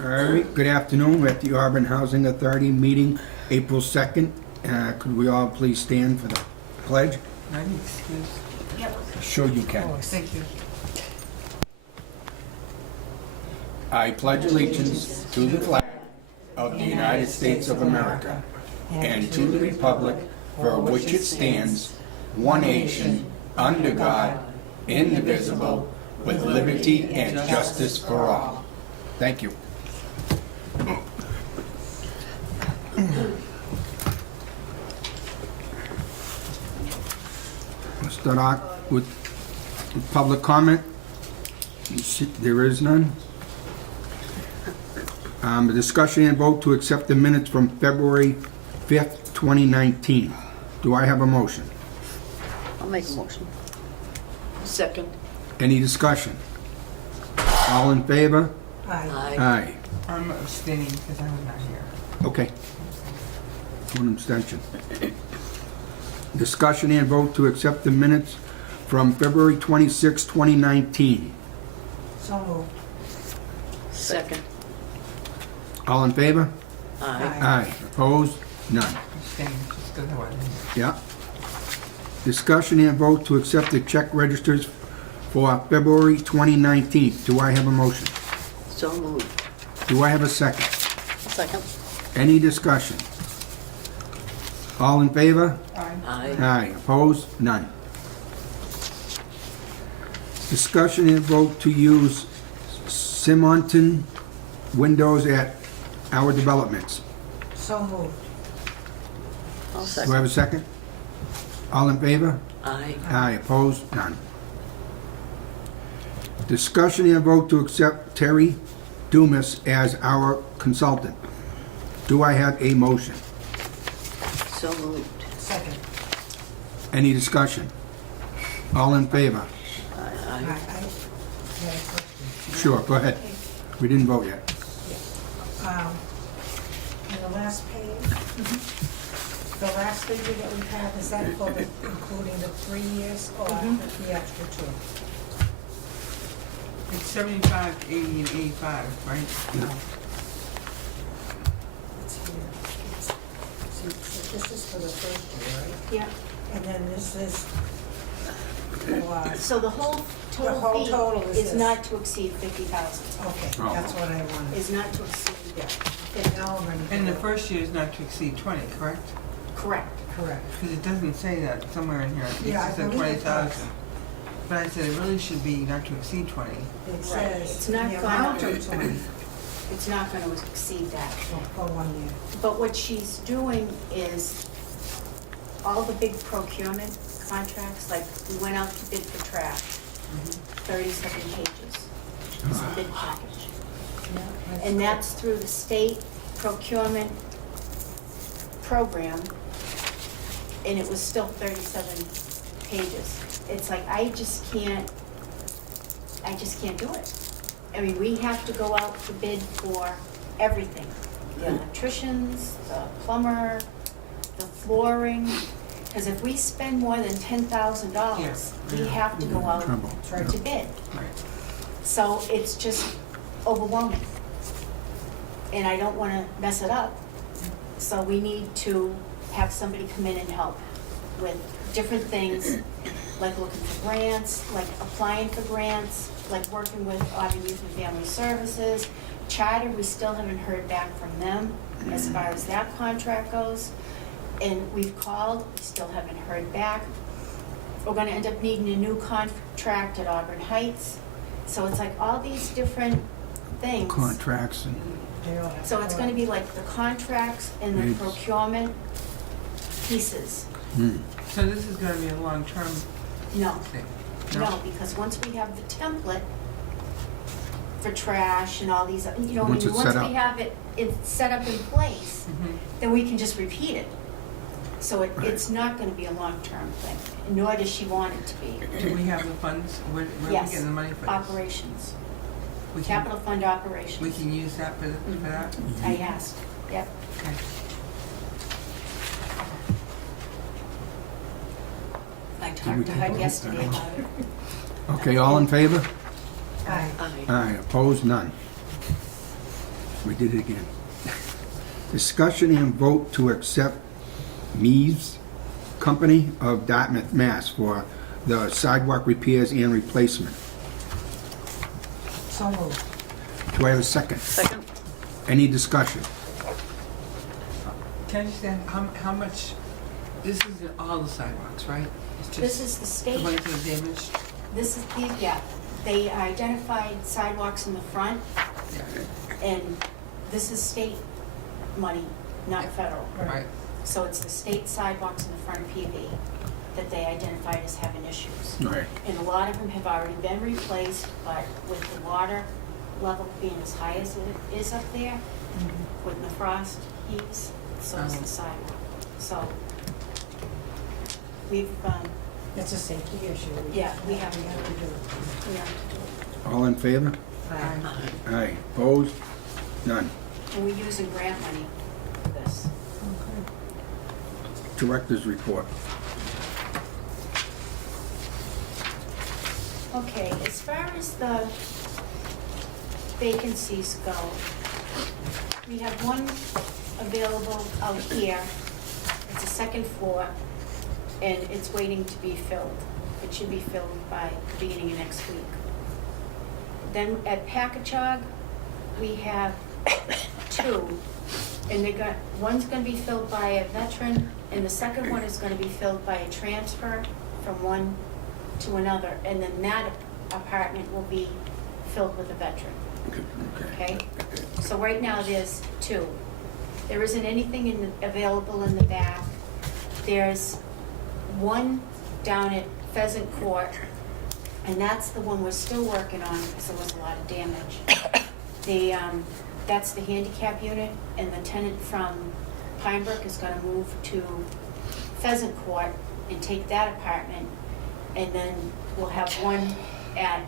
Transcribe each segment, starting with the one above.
All right, good afternoon. We're at the Auburn Housing Authority meeting, April 2nd. Could we all please stand for the pledge? I need excuse. Sure you can. Oh, thank you. I pledge allegiance to the flag of the United States of America and to the republic for which it stands, one nation, under God, indivisible, with liberty and justice for all. Thank you. We'll start out with public comment. There is none. A discussion and vote to accept the minutes from February 5th, 2019. Do I have a motion? I'll make a motion. Second. Any discussion? All in favor? Aye. Aye. I'm abstaining because I was not here. Okay. One abstention. Discussion and vote to accept the minutes from February 26, 2019. So moved. Second. All in favor? Aye. Aye. Opposed? None. Abstaining just because I wasn't here. Yeah. Discussion and vote to accept the check registers for February 2019. Do I have a motion? So moved. Do I have a second? Second. Any discussion? All in favor? Aye. Aye. Opposed? None. Discussion and vote to use Simonton windows at our developments. So moved. I'll Do I second. have a second? All in favor? Aye. Aye. Opposed? None. Discussion and vote to accept Terry Dumas as our consultant. Do I have a motion? So moved. Second. Any discussion? All in favor? Aye. I Aye. had a question. Sure, go ahead. We didn't vote yet. In the last page, the last figure that we have, is that for the, including the 3 years or the extra 2? It's 75, 80, and 85, right? No. It's here. See, this is for the first year, right? Yeah, And then this is for, so the whole The whole total total is fee this. is not to exceed 50,000, okay, Oh. that's what I wanted. is not to exceed, And now I'm ready. And the first year is not to exceed 20, correct? correct. Correct. Because it doesn't say that somewhere in here. It Yeah, I just said believe it does. 20,000. But I said it really should be not to exceed 20. It It's says not the gonna- amount of 20 It's not gonna exceed that. for 1 year. But what she's doing is all the big procurement contracts, like we went out to bid for trash, 37 pages. It's a bid package. And that's through the state procurement program, and it was still 37 pages. It's like, I just can't do it. I mean, we have to go out to bid for everything. The electricians, the plumber, the flooring, because if we spend more than $10,000, we Yeah. have to go out Trouble. to bid. Right. So it's just overwhelming. And I don't want to mess it up. So we need to have somebody come in and help with different things, like looking for grants, like applying for grants, like working with Auburn Youth and Family Services. Charter, we still haven't heard back from them as far as that contract goes. And we've called, we still haven't heard back. We're gonna end up needing a new contract at Auburn Heights. So it's like all these different things. Contracts and So it's gonna be like the contracts and the Needs. procurement pieces. So this is going to be a long-term No, thing? no, because once we have the template for trash and all these, you know, Once it's once set we up. have it set up in place, Mhm. then we can just repeat it. So it's not gonna be a long-term thing, nor does she want it to be. Do we have the funds? Where are we Yes, getting the money for this? operations, We can- capital fund operations. We can use that for that? I asked, yep. Okay. I talked to her yesterday about it. Okay, all in favor? Aye. Aye. Aye. Opposed? None. We did it again. Discussion and vote to accept Mees Company of Dartmouth, Mass. For the sidewalk repairs and replacement. So moved. Do I have a second? Second. Any discussion? Can I just ask, how much, this is all the sidewalks, right? It's just This is the the state, ones that are damaged? this is the, yeah, they identified sidewalks in the front, Yeah, and this is state money, not federal. right. So it's the state sidewalks in the front of PV that they identified as having issues. Right. And a lot of them have already been replaced, but with the water level being as high as it is up there, when the frost heaves, so is the sidewalk. So we've, It's a safety issue. Yeah, we have to do it. we have to do it. All in favor? Aye. Aye. Opposed? None. And we're using grant money for this. Director's report. Okay, as far as the vacancies go, we have one available out here. It's a second floor, and it's waiting to be filled. It should be filled by the beginning of next week. Then at Packagug, we have two, and one's gonna be filled by a veteran, and the second one is gonna be filled by a transfer from one to another, and then that apartment will be filled with a veteran, okay? So right now, there's two. There isn't anything available in the back. There's one down at Pheasant Court, and that's the one we're still working on because there was a lot of damage. That's the handicap unit, and the tenant from Pine Brook is gonna move to Pheasant Court and take that apartment, and then we'll have one at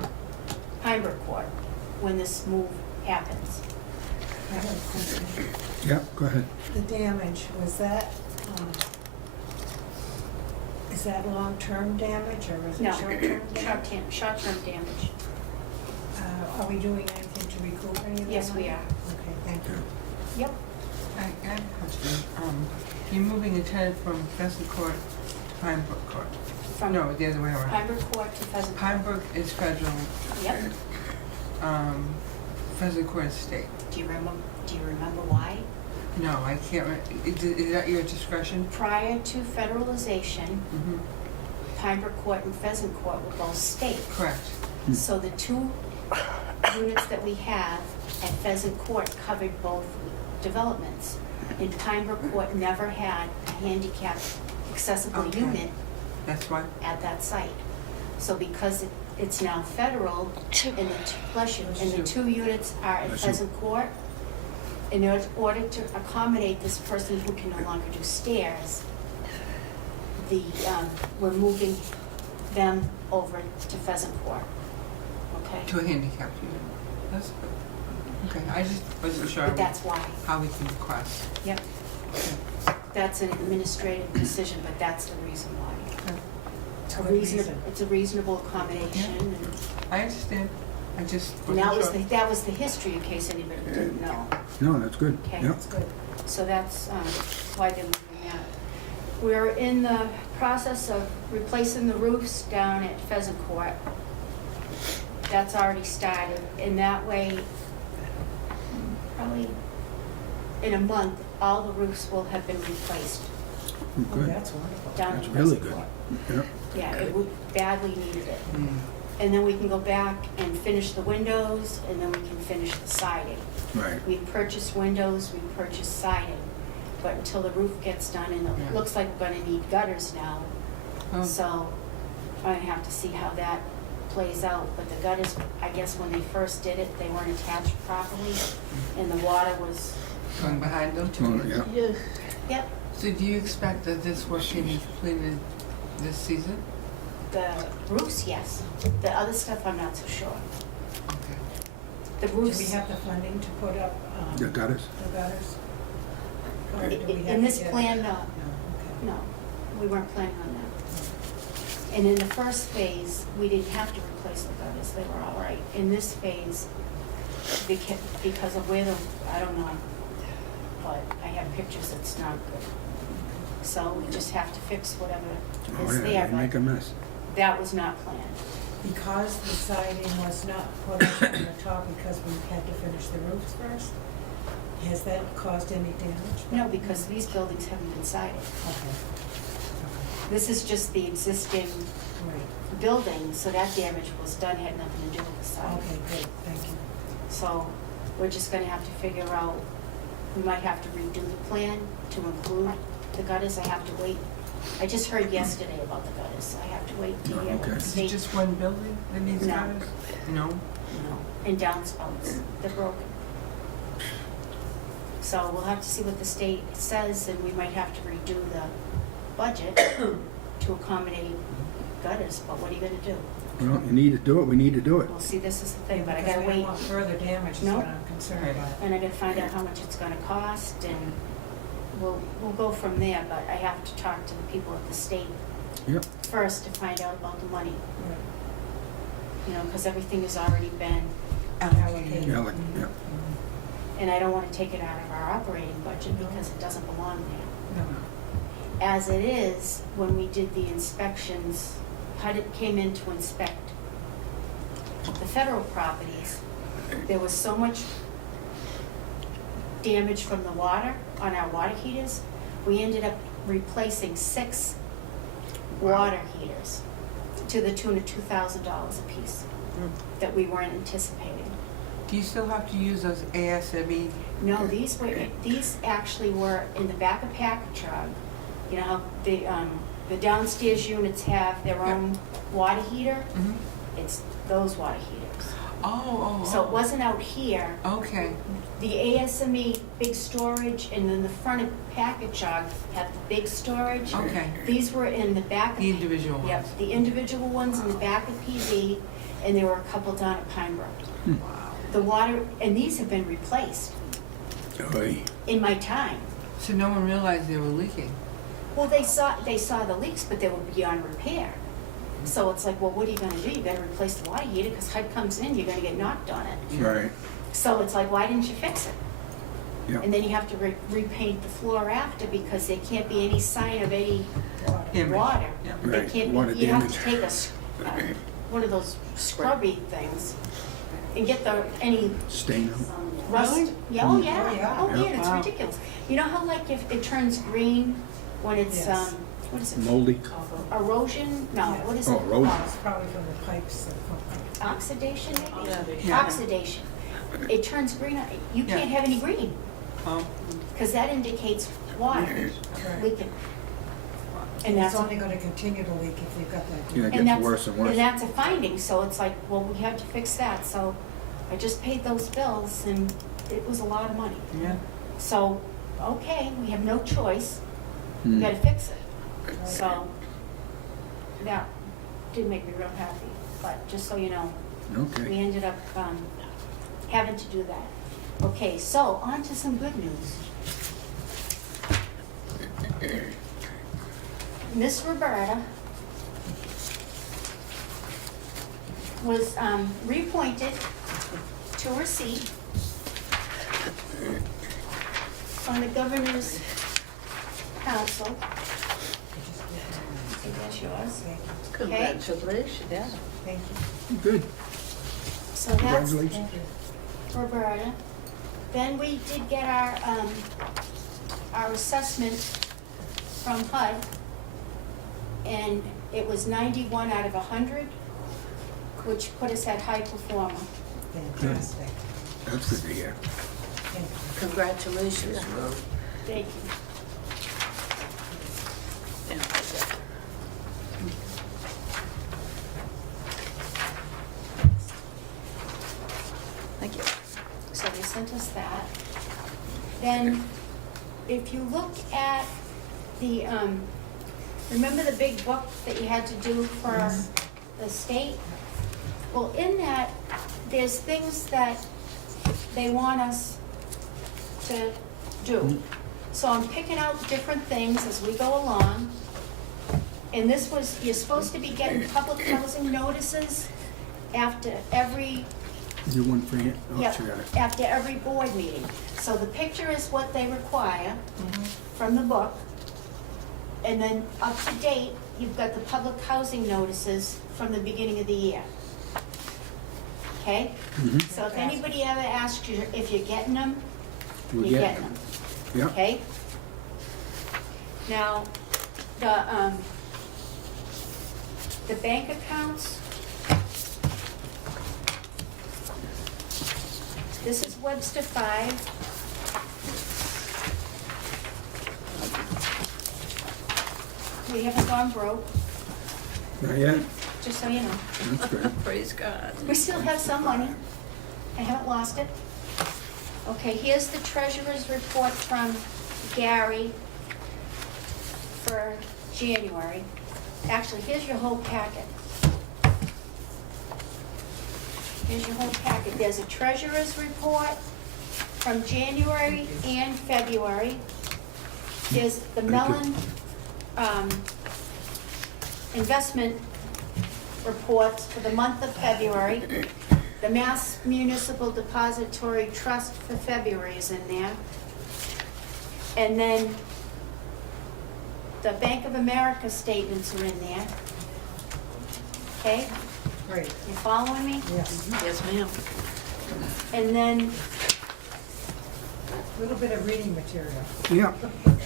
Pine Brook Court when this move happens. I have a question. Yeah, go ahead. The damage, was that, is that long-term damage or is it No, short-term damage? short-term damage. Are we doing anything to recoup any of that? Yes, we money? are. Okay, thank you. Yep. I have a question. You're moving a tenant from Pheasant Court to Pine Brook Court? From No, the other way around. Pine Brook Court to Pheasant Court. Pine Brook is federal, Yep. Pheasant Court is state. Do you remember why? No, I can't, is that your discretion? Prior to federalization, Mm-hmm. Pine Brook Court and Pheasant Court were both state. Correct. So the two units that we have at Pheasant Court covered both developments. And Pine Brook Court never had a handicapped accessible Okay. unit That's why? at that site. So because it's now federal, and the two units are at Bless you. Pheasant Court, in order to accommodate this person who can no longer do stairs, we're moving them over to Pheasant Court, okay? To a handicapped unit. That's good. Okay, I just wasn't sure But that's why, how we can request. yep. That's an administrative decision, but that's the reason why. Good reason. It's a reasonable accommodation, and I understand. I just and wasn't sure. that was the history, in case anybody didn't know. No, that's good. Okay. Yeah. That's good. So that's why they're moving that. We're in the process of replacing the roofs down at Pheasant Court. That's already started, and that way, probably in a month, all the roofs will have been replaced Oh, Oh, good. that's wonderful. down at That's Pheasant really good. Court. Yeah. Yeah, it would badly needed it. Mm. And then we can go back and finish the windows, and then we can finish the siding. Right. We purchased windows, we purchased siding, but until the roof gets done, and it Yeah. looks like we're gonna need gutters now, Oh, so I have to see how that plays out. But the gutters, I guess when they first did it, they weren't attached properly, and the water was, Going behind them? Oh, yeah. yep, So do you expect that this work can be completed this season? the roofs, yes. The other stuff, I'm not so sure. Okay. The Do we roofs, have the funding to put up The gutters? the gutters? Or do we have in to this get- plan, no. No, okay. No, we weren't planning on that. And in the first phase, we didn't have to replace the gutters, they were all right. In this phase, because of where the, I don't know, but I have pictures, it's not good. So we just have to fix whatever Oh, is yeah, there, they make a but mess. that was not planned. Because the siding was not put up on the top because we had to finish the roofs first, has that caused any damage? No, because these buildings haven't been sided. Okay. This is just the existing Right. building, so that damage was done, had nothing to do with the siding. Okay, good, thank you. So we're just gonna have to figure out, we might have to redo the plan to include the gutters. I have to wait. I just heard yesterday about the gutters. I have to wait to Oh, hear what okay. the Is it state. just one building that needs No. gutters? No? No, and downspouts, they're broken. So we'll have to see what the state says, and we might have to redo the budget to accommodate gutters, but what are you gonna do? Well, you need to do it, we need to do it. Well, see, this is the thing, but I Because gotta we don't wait, want further damage is No. what I'm concerned Right. about. and I gotta find out how much it's gonna cost, and we'll go from there, but I have to talk to the people at the state Yep. first to find out about the money, Right. you know, because everything has already been, Allocated. Yeah, like, yeah. and I don't wanna take it out of our operating budget No. because it doesn't belong there. No. As it is, when we did the inspections, HUD came in to inspect the federal properties, there was so much damage from the water on our water heaters, we ended up replacing 6 water heaters to the tune of $2,000 apiece that we weren't anticipating. Do you still have to use those ASME? No, these actually were in the back of Packagug. You know how the downstairs units have their own water heater? Mhm. It's those water heaters. Oh. So it wasn't out here. Okay. The ASME big storage, and then the front of Packagug had the big storage. Okay. These were in the back of. The individual ones. Yep, the individual ones in the back of PD, and there were a couple down at Pine Brook. Wow. The water, and these have been replaced Oy. in my time. So no one realized they were leaking? Well, they saw the leaks, but they were beyond repair. So it's like, well, what are you gonna do? You gotta replace the water heater, because HUD comes in, you're gonna get knocked on it. Right, So it's like, why didn't you fix it? yeah. And then you have to repaint the floor after, because there can't be any sign of any Damage. water. Yeah. There Right, can't water be, you have to damage. take one of those scrubby things and get any Stain out. rust. Really? Yeah, oh, Oh, yeah, yeah. oh, man, it's Wow. ridiculous. You know how like if it turns green when it's, Yes. what is it? Moldy. Erosion? No, Yeah. what is Oh, it? erosion. It's probably from the pipes that pump. Oxidation, maybe? Yeah. Oxidation. It turns green, you Yeah. can't have any green, Oh. because that indicates water Right. leaking. And It's that's, only gonna continue to leak if you've got that. Yeah, it and gets that's, worse and and worse. that's a finding, so it's like, well, we had to fix that, so I just paid those bills, and it was a lot of money. Yeah. So, okay, we have no choice, we Hmm. gotta fix it. So, that did make me real happy, but just so you know, we Okay. ended up having to do that. Okay, so on to some good news. Miss Roberta was reappointed to her seat on the Governor's Council. I think that's yours. Thank you. Congratulations. Yeah. Thank you. Good. So that's Congratulations. Thank you. Roberta. Then we did get our assessment from HUD, and it was 91 out of 100, which put us at high performer. Fantastic. That's good to hear. Thank you. Congratulations. Thank you. Thank you. So they sent us that. Then, if you look at the, remember the big book that you had to do for the state? Well, in that, there's things that they want us to do. So I'm picking out different things as we go along. And this was, you're supposed to be getting public housing notices after every You want for it? Oh, Yep, she got it. after every board meeting. So the picture is what they require from the book. And then up to date, you've got the public housing notices from the beginning of the year. Okay? Mhm. So if anybody ever asks you if you're getting them, We you're get getting them, Yeah. okay? Now, the bank accounts, this is Webster 5. We haven't gone broke, Not yet? just so you know. That's good. Praise God. We still have some money. I haven't lost it. Okay, here's the treasurer's report from Gary for January. Actually, here's your whole packet. Here's your whole packet. There's a treasurer's report from January and February. There's the Mellon investment reports for the month of February. The Mass Municipal Depository Trust for February is in there. And then the Bank of America statements are in there. Okay, Great, you following me? yes. Yes, ma'am. And then, A little bit of reading material. Yeah.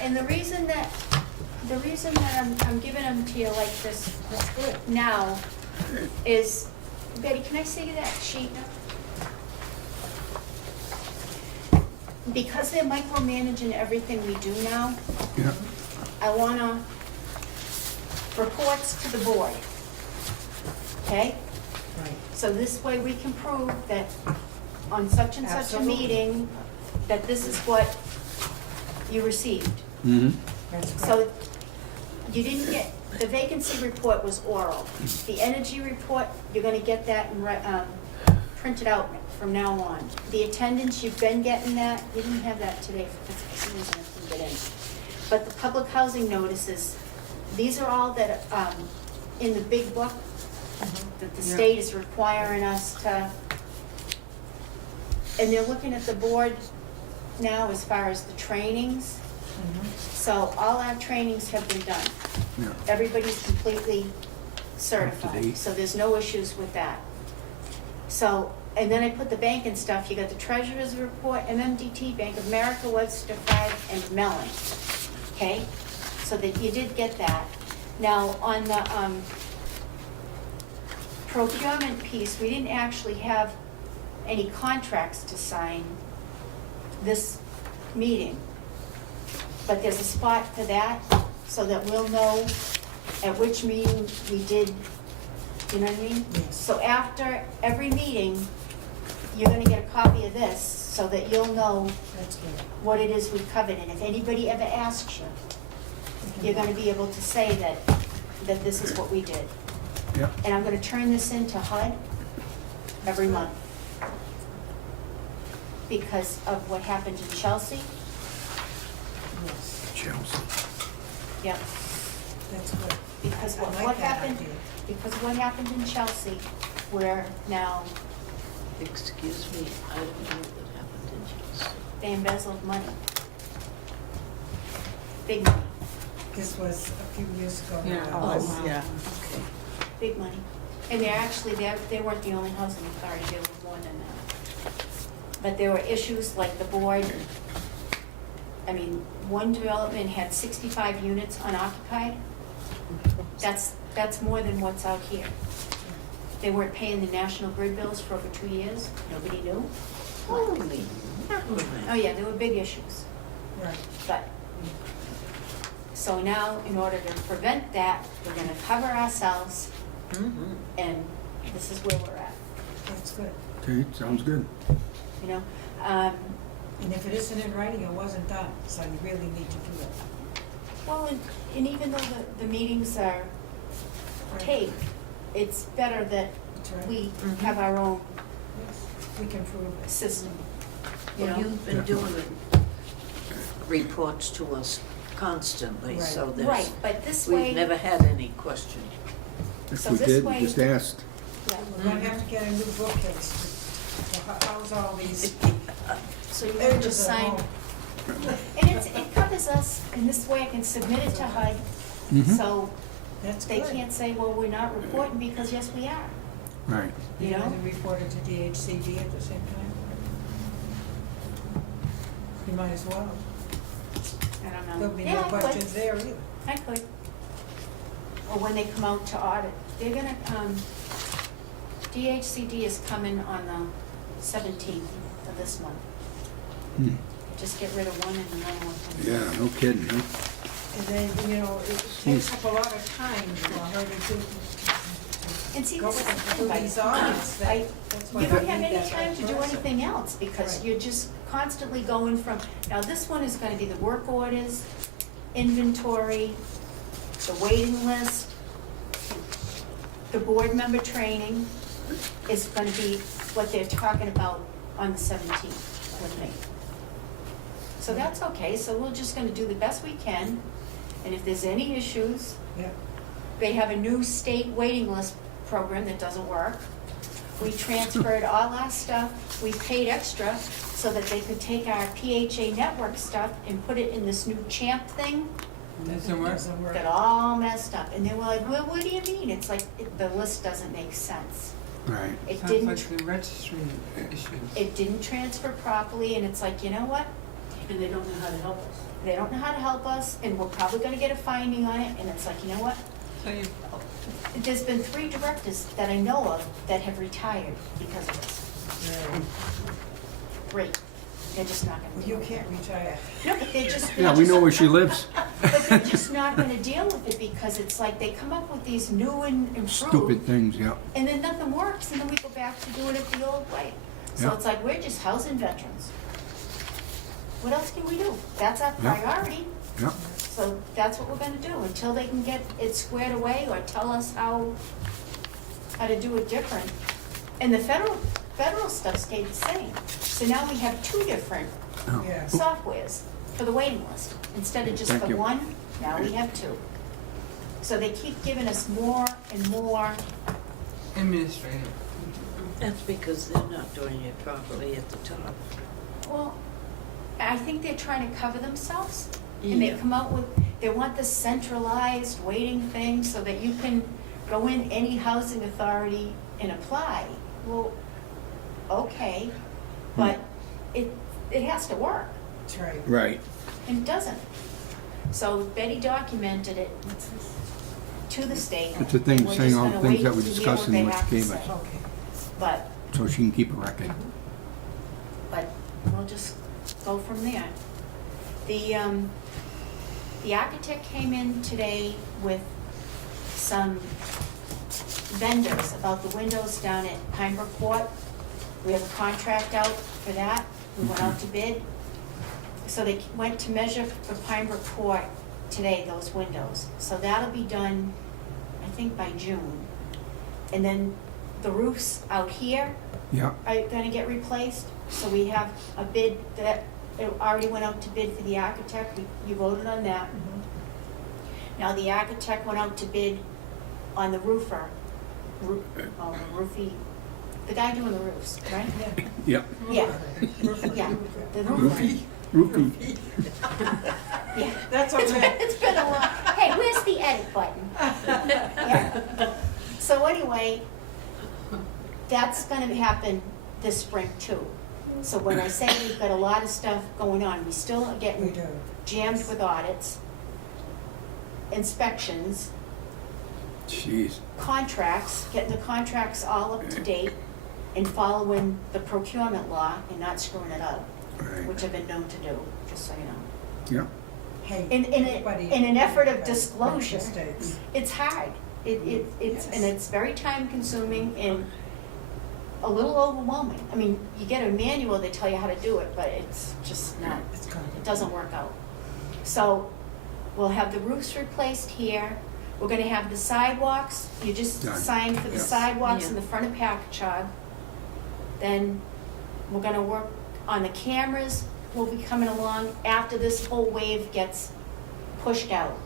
and the reason that I'm giving them to you like this That's good. now is, Betty, can I see that sheet now? Because they're micromanaging everything we do now, Yeah. I wanna reports to the board. Okay? Right. So this way we can prove that on such and such a Absolutely. meeting, that this is what you received. Mm-hmm. That's good. So you didn't get, the vacancy report was oral. The energy report, you're gonna get that and printed out from now on. The attendance, you've been getting that. You didn't have that today for some reason I couldn't get in. But the public housing notices, these are all that, in the big book, that the Yeah. state is requiring us to, and they're looking at the board now as far as the trainings. So all our trainings have been done. Yeah. Everybody's completely Up to certified, date. so there's no issues with that. So, and then I put the bank and stuff, you got the treasurer's report, MMDT, Bank of America, Webster 5, and Mellon, okay? So that you did get that. Now, on the procurement piece, we didn't actually have any contracts to sign this meeting. But there's a spot for that, so that we'll know at which meeting we did, you know what I mean? Yes. So after every meeting, you're gonna get a copy of this, so that you'll know That's good. what it is we covered. And if anybody ever asks you, you're gonna be able to say that this is what we did. Yeah. And I'm gonna turn this into HUD every month. Because of what happened in Chelsea. Yes, Chelsea. Yep. that's good. Because I what like that happened, idea. because what happened in Chelsea, where now Excuse me, I don't know what happened in Chelsea. they embezzled money. Big money, This was a few years ago. Yeah. now. Oh, wow. yeah, okay. big money. And they're actually, they weren't the only housing authority, there was more than that. But there were issues like the board, I mean, one development had 65 units unoccupied. That's more than what's out here. They weren't paying the national grid bills for over 2 years, nobody knew. Holy mackerel. Oh yeah, there were big issues, Right. but, so now, in order to prevent that, we're gonna cover ourselves, Mhm. and this is where we're at, That's good. Okay, sounds good. you know? And if it isn't in writing, it wasn't done, so you really need to do it. Well, and even though the meetings are taped, it's better that That's right. we Mhm. have our own Yes, we can prove it. system, you Well, know? you've been doing reports to us constantly, so Right. there's, Right, but this way. we've never had any question. If So we this did, way- we just asked. Yeah. We're gonna have to get a new bookcase to covers all these So you can areas just at sign, home. and it covers us, and this way I can submit it to HUD, Mhm. so That's they good. can't say, well, we're not reporting, because yes, we are, Right. you know? And reported to DHCD at the same time? You might as well. I don't know. There'll be Yeah, no I could. questions there either. I could. Or when they come out to audit, they're gonna, DHCD is coming on the 17th of this month. Hmm. Just get rid of one and another one comes. Yeah, no kidding, huh? And then, you know, it takes up a lot of time for her to do, And see, go this is and the do thing, these audits. I- That's why you don't we have need any that time to do person. anything else, because Right. you're just constantly going from, now this one is gonna be the work orders, inventory, the waiting list, the board member training is gonna be what they're talking about on the 17th with me. So that's okay, so we're just gonna do the best we can, and if there's any issues, Yeah. they have a new state waiting list program that doesn't work. We transferred all our stuff, we paid extra so that they could take our PHA network stuff and put it in this new Champ thing Doesn't work? Doesn't work. that all messed up. And they were like, well, what do you mean? It's like, the list doesn't make sense. Right. It Sounds didn't, like the registry issues. it didn't transfer properly, and it's like, you know what? And they don't know how to help us. They don't know how to help us, and we're probably gonna get a finding on it, and it's like, you know what? So you, There's been 3 directors that I know of that have retired because of this. Yeah. 3. They're just not gonna Well, deal you with can't it. retire. No, but they're just. Yeah, we know where she lives. But they're just not gonna deal with it, because it's like they come up with these new and improved. Stupid things, yeah. And then nothing works, and then we go back to doing it the old way. So Yeah. it's like, we're just housing veterans. What else can we do? That's our Yeah. priority. Yeah. So that's what we're gonna do, until they can get it squared away or tell us how to do it different. And the federal stuff stayed the same. So now we have 2 different Oh. Yeah. softwares for the waiting list. Instead of just Thank the you. one, now we have 2. So they keep giving us more and more. administrative. That's because they're not doing it properly at the top. Well, I think they're trying to cover themselves. And they Yeah. come out with, they want this centralized waiting thing so that you can go in any housing authority and apply. Well, okay, but it has to work, That's right. Right. and it doesn't. So Betty documented it to the state. It's a thing We're saying just all gonna the things wait that we're to hear discussing, what they which have to gave say. us. Okay. But So she can keep a record. but we'll just go from there. The architect came in today with some vendors about the windows down at Pembroke Court. We have a contract out for that. We went out to bid. So they went to measure for Pembroke Court today, those windows. So that'll be done, I think, by June. And then the roofs out here Yeah. are gonna get replaced. So we have a bid that, it already went out to bid for the architect. You voted on that. Now, the architect went out to bid on the roofer, the roofie, the guy doing the roofs, right? Yeah. Yeah. Yeah, yeah, the roofer, Roofie. yeah. That's okay. It's been a while. Hey, where's the edit button? Yeah. So anyway, that's gonna happen this spring too. So when I say we've got a lot of stuff going on, we still are We getting do. jammed with audits, inspections, Jeez. contracts, getting the contracts all up to date, and following the procurement law and not screwing it up, Right. which I've been known to do, just so you know. Yeah. Hey, In an effort of everybody disclosure, makes mistakes. it's hard. It's, and Yes. it's very time consuming and a little overwhelming. I mean, you get a manual, they tell you how to do it, but it's just not, It's it complicated. doesn't work out. So we'll have the roofs replaced here. We're gonna have the sidewalks. You just Done. signed for the Yeah. sidewalks Yeah. in the front of Packagug. Then we're gonna work on the cameras. Will be coming along after this whole wave gets pushed out.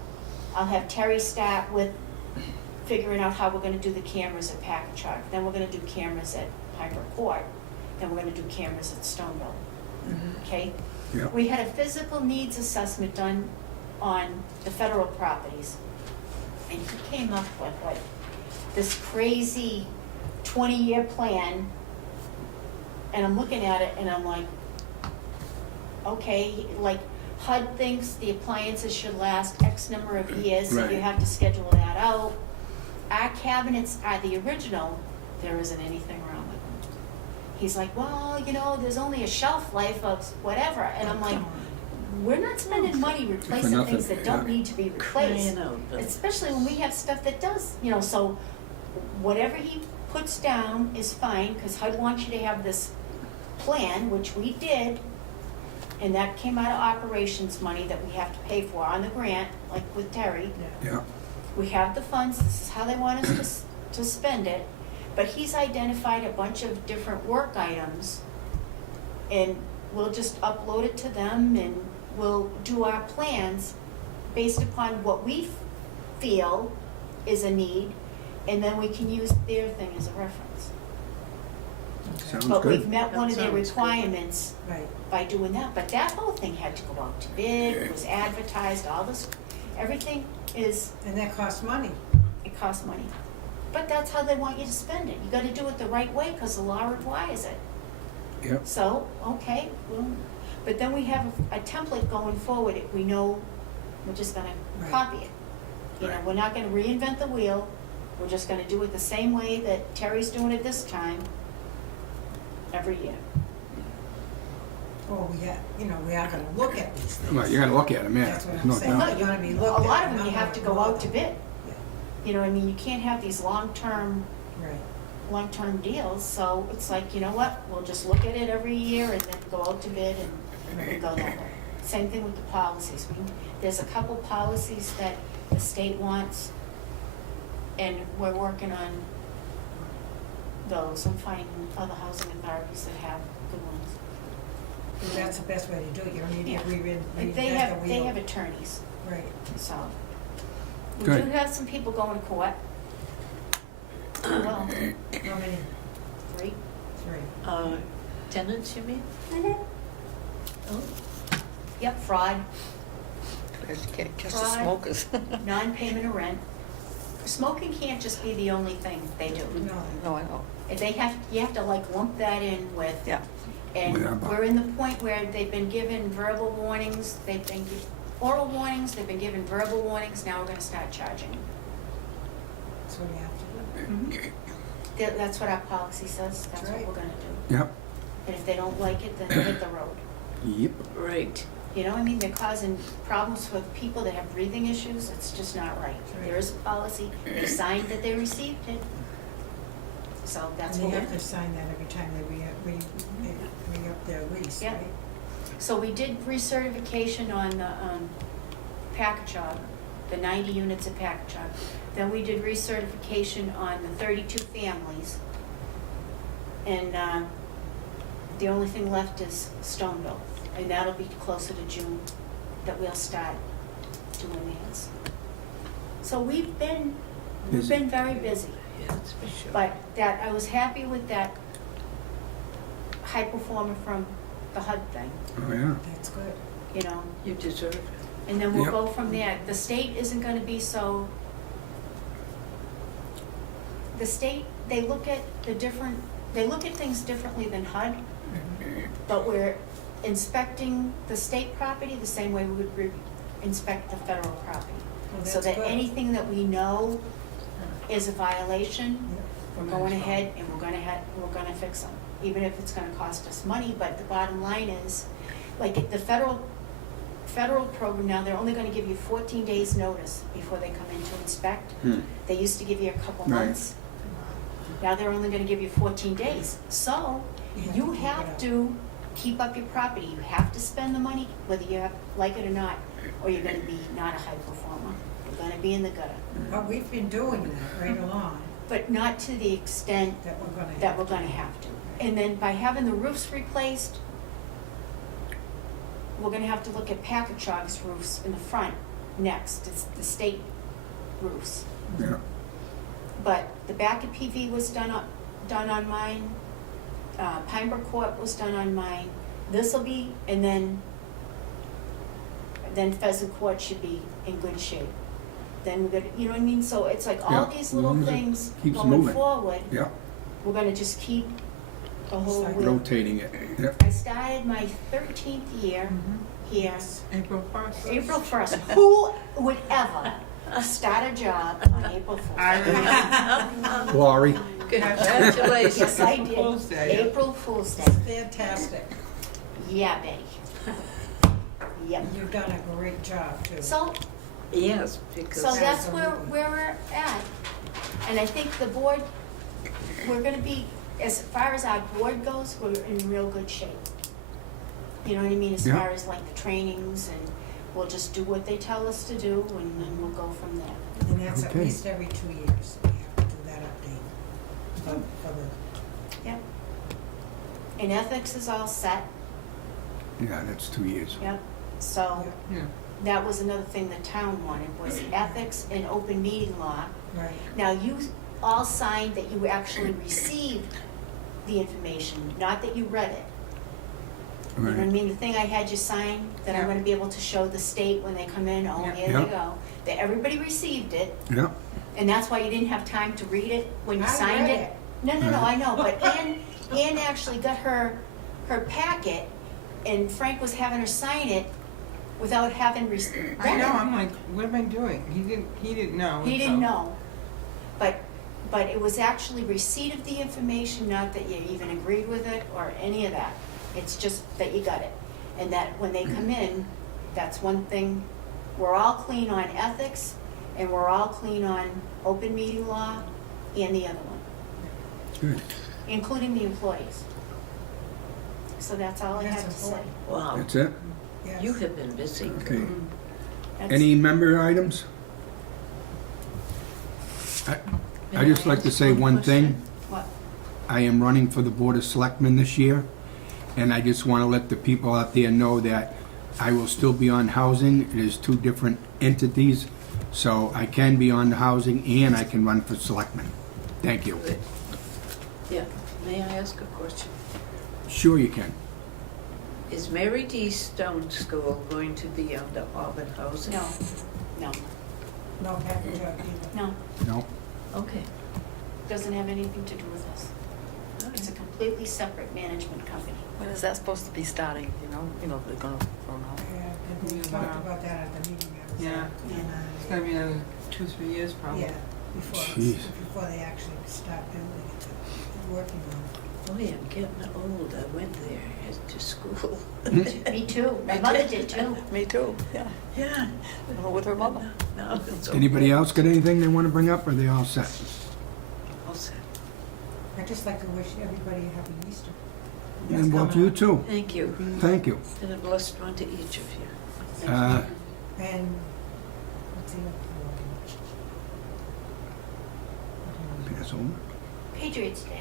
I'll have Terry start with figuring out how we're gonna do the cameras at Packagug. Then we're gonna do cameras at Piper Court. then we're gonna do cameras at Stoneville, Mhm. okay? Yep. We had a physical needs assessment done on the federal properties. And he came up with like this crazy 20-year plan. And I'm looking at it and I'm like, okay, like HUD thinks the appliances should last X number of years, so you Right. have to schedule that out. Our cabinets are the original, there isn't anything wrong with them. He's like, well, you know, there's only a shelf life of whatever, and I'm like, we're not spending money replacing nothing, things that don't yeah. need to be replaced. Crying out, but- Especially when we have stuff that does, you know, so whatever he puts down is fine, because HUD wants you to have this plan, which we did, and that came out of operations money that we have to pay for on the grant, like with Terry. Yeah. We have the funds, this is how they want us to spend it, but he's identified a bunch of different work items, and we'll just upload it to them, and we'll do our plans based upon what we feel is a need, and then we can use their thing as a reference. Sounds But we've good. met one of their That sounds good. requirements Right. by doing that, but that whole thing had to go out to bid, it was advertised, all this, everything is, And that costs money. it costs money. But that's how they want you to spend it, you gotta do it the right way, cause the law requires it. Yep. So, okay, well, but then we have a template going forward, if we know, we're just gonna Right. copy it. You know, Right. we're not gonna reinvent the wheel, we're just gonna do it the same way that Terry's doing it this time, every year. Well, we are gonna look at these things. Well, you gotta look at them, yeah. That's what There's I'm no saying. doubt. You gotta be A looked at. lot of them and you I'm have to gonna go look out to at. bid, Yeah, you know, I mean, you can't have these long-term deals, so it's like, you know what, we'll just look at it every year and then go out to bid and go that way. Same thing with the policies, there's a couple policies that the state wants, and we're working on those, and finding other housing authorities that have good ones. and that's the best way to do it, you don't need Yeah. to reinvent the wheel. They have attorneys, Right. so. We Good. do have some people going to court. Well, How many? 3. 3. Tenants, you mean? Oh, Yep, fraud, just the Fraud. smokers. non-payment of rent. Smoking can't just be the only thing they do. No. No, I know. You have to like lump that in with. Yeah. And Yeah, but- we're in the point where they've been given verbal warnings, they've been oral warnings, they've been given verbal warnings, now we're gonna start charging. That's what you have to do. That's what our policy says, that's what Right. we're gonna do. Yep. And if they don't like it, then hit the road. Yep. Right. You know, I mean, they're causing problems with people that have breathing issues, it's just not right. Right. There is a policy, they signed that they received it. So that's And what they we're. have to sign that every time they re-up their lease, Yeah. right? So we did recertification on the Packagug, the 90 units of Packagug. Then we did recertification on the 32 families. And the only thing left is Stoneville, and that'll be closer to June that we'll start doing these. So we've been Busy. very busy. Yeah, that's for sure. But that, I was happy with that high performer from the HUD thing, Oh, yeah. That's good. you know? You deserve it. And then we'll Yep. go from there. The state isn't gonna be so, the state, they look at things differently than HUD, but we're inspecting the state property the same way we would inspect the federal property. Well, So that's that good. anything that we know is a violation, Yeah. we're going ahead and we're gonna fix them, even if it's gonna cost us money, but the bottom line is, like, the federal program now, they're only gonna give you 14 days notice before they come in to inspect. They used to give you a couple Right. months. Now they're only gonna give you 14 days. So, you have to keep up your property, you have to spend the money, whether you like it or not, or you're gonna be not a high performer. You're gonna be in the gutter. But we've been doing that right along, But not to the extent that we're gonna have. that we're gonna have to. And then by having the roofs replaced, we're gonna have to look at Packagug's roofs in the front next, it's the state roofs. Yeah. But the back of PV was done on mine, Pine Brook Court was done on mine. This'll be, and then Pheasant Court should be in good shape. Then we're gonna, you know what I mean? So it's like all Yeah, these as little long as it things keeps going moving. forward, Yeah, we're gonna just keep the whole Start wheel. rotating it. Yeah. I started my 13th year here, April 1st. April 1st. Who would ever start a job on April 1st? Lori, Congratulations. Yes, I April Fool's did. Day, yeah. April Fool's Day. Fantastic. Yeah, Betty. Yep. You've done a great job, too. So, Yes, because. so that's where Absolutely. we're at. And I think the board, we're gonna be, as far as our board goes, we're in real good shape. You know what I mean, as Yeah. far as like the trainings, and we'll just do what they tell us to do, and then we'll go from there. And that's at Okay. least every 2 years, we have to do that update for the, Yep. And ethics is all set, yeah, that's 2 years. yep. So Yeah. that was another thing the town wanted, was ethics and open meeting law. right. Now, you all signed that you actually received the information, not that you read it. You know what I Right. mean? The thing I had you sign, that I'm Yeah. gonna be able to show the state when they come in, oh, Yeah. here Yeah. they go. That everybody received it, Yeah, and that's why you didn't have time to read it when you I signed read it. it. No, I know, but Ann actually got her packet, and Frank was having her sign it without having read it. I know, I'm like, what am I doing? He didn't know. He so- didn't know. But it was actually receipt of the information, not that you even agreed with it or any of that. It's just that you got it. And that when they come in, that's one thing, we're all clean on ethics, and we're all clean on open meeting law and the other one, good. including the employees. So that's all I That's have to say. important. Wow, That's it? Yes. you have been busy. Okay. That's- Any member items? I'd just like to say one thing. What? I am running for the Board of Selectmen this year, and I just want to let the people out there know that I will still be on housing. It is two different entities, so I can be on the housing and I can run for selectman. Thank you. Good. Yeah, may I ask a question? Sure you can. Is Mary D. Stone School going to be under Auburn Housing? No, no, No package up either. no. No? Okay. Doesn't have anything to do with us. It's a completely separate management company. When is that supposed to be starting, you know, they're gonna, I don't know. Yeah, and we Yeah, talked wow. about that at the meeting I was Yeah. at. And, It's gonna be another 2-3 years probably. yeah, Jeez. before they actually start building it, working on it. Boy, I'm getting old. I went there to school. Me too. My mother did too. Me too, yeah. Yeah. With her mother. No, it's Anybody else got anything they want to bring up, or are they all set? all set. I'd just like to wish everybody a happy Easter. And well, to you too. Thank you. Thank you. And a blessed one to each of you. Uh, And, what's the other one? pass over. Patriots Day.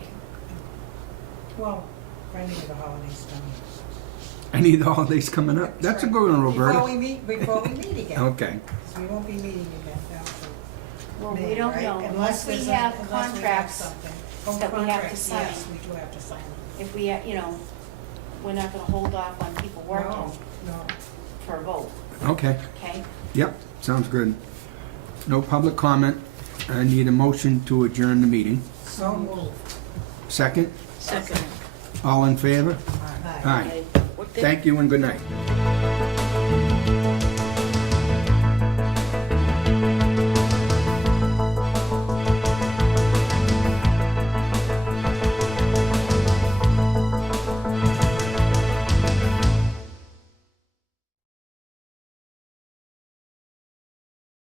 Well, for any of the holidays done. Any of the holidays coming up? That's a good one, Before Roberta. before we meet again. Okay. 'Cause we won't be meeting again now for Well, we May, don't right? know, unless we there's a- have unless we have contracts. something. Oh, that we have to contracts, sign. Yes, we do have to sign them. If we, we're not gonna hold off on people working No, for a vote, Okay. okay? Yep, sounds good. No public comment. I need a motion to adjourn the meeting. so moved. Second? Second. All in favor? Bye. Aye. What day? Thank you and good night.